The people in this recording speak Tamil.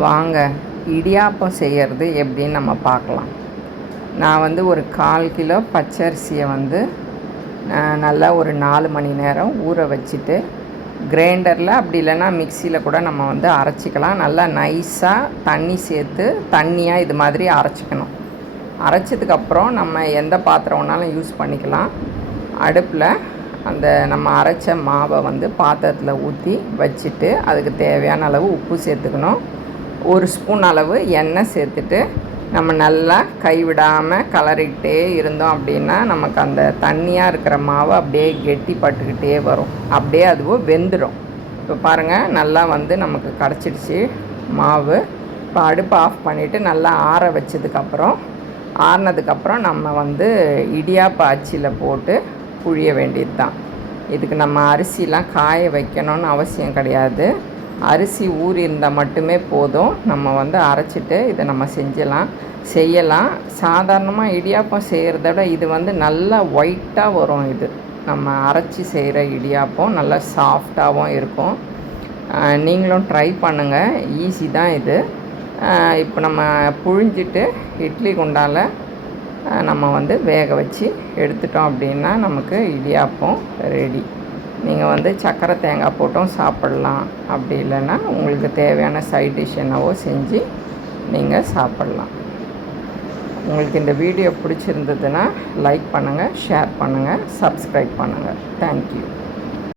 வாங்க இடியாப்பம் செய்கிறது எப்படின்னு நம்ம பார்க்கலாம். நான் வந்து ஒரு 1/4 கிலோ பச்சரிசியை வந்து நல்லா ஒரு 4 மணி நேரம் ஊற வச்சுட்டு கிரைண்டரில் அப்படி இல்லைன்னா மிக்சியில் கூட நம்ம வந்து அரைச்சிக்கலாம். நல்லா நைஸாக தண்ணி சேர்த்து தண்ணியாக இது மாதிரி அரைச்சிக்கணும். அரைச்சதுக்கப்புறம் நம்ம எந்த பாத்திரம் வேணாலும் யூஸ் பண்ணிக்கலாம். அடுப்பில் அந்த நம்ம அரைச்ச மாவை வந்து பாத்திரத்தில் ஊற்றி வச்சுட்டு அதுக்கு தேவையான அளவு உப்பு சேர்த்துக்கணும். 1 ஸ்பூன் அளவு எண்ணெய் சேர்த்துட்டு நம்ம நல்லா கைவிடாமல் கலரிக்கிட்டே இருந்தோம் அப்படின்னா நமக்கு அந்த தண்ணியாக இருக்கிற மாவு அப்படியே கெட்டி பட்டுக்கிட்டே வரும். அப்படியே அதுவும் வெந்துடும். இப்போ பாருங்கள், நல்லா வந்து நமக்கு கிடச்சிடுச்சு மாவு. இப்போ அடுப்பு ஆஃப் பண்ணிவிட்டு நல்லா ஆற வச்சதுக்கப்புறம் ஆறினதுக்கப்புறம் நம்ம வந்து இடியாப்ப அச்சில் போட்டு புழிய வேண்டியது தான். இதுக்கு நம்ம அரிசிலாம் காய வைக்கணும்னு அவசியம் கிடையாது. அரிசி ஊறி இருந்தால் மட்டுமே போதும். நம்ம வந்து அரைச்சிட்டு இதை நம்ம செய்யலாம். சாதாரணமாக இடியாப்பம் செய்கிறத விட இது வந்து நல்லா ஒயிட்டாக வரும். இது நம்ம அரைச்சி செய்கிற இடியாப்பம் நல்லா சாஃப்டாகவும் இருக்கும். நீங்களும் ட்ரை பண்ணுங்கள், ஈஸி தான் இது. இப்போ நம்ம புழிஞ்சிட்டு இட்லி குண்டால் நம்ம வந்து வேக வச்சு எடுத்துட்டோம் அப்படின்னா நமக்கு இடியாப்பம் ரெடி. நீங்கள் வந்து சர்க்கரை தேங்காய் போட்டும் சாப்பிட்லாம். அப்படி இல்லைன்னா உங்களுக்கு தேவையான சைட் டிஷ் என்னவோ செஞ்சு நீங்கள் சாப்பிட்லாம். உங்களுக்கு இந்த வீடியோ பிடிச்சிருந்ததுன்னா லைக் பண்ணுங்கள், ஷேர் பண்ணுங்கள், சப்ஸ்கிரைப் பண்ணுங்கள். தேங்க்யூ.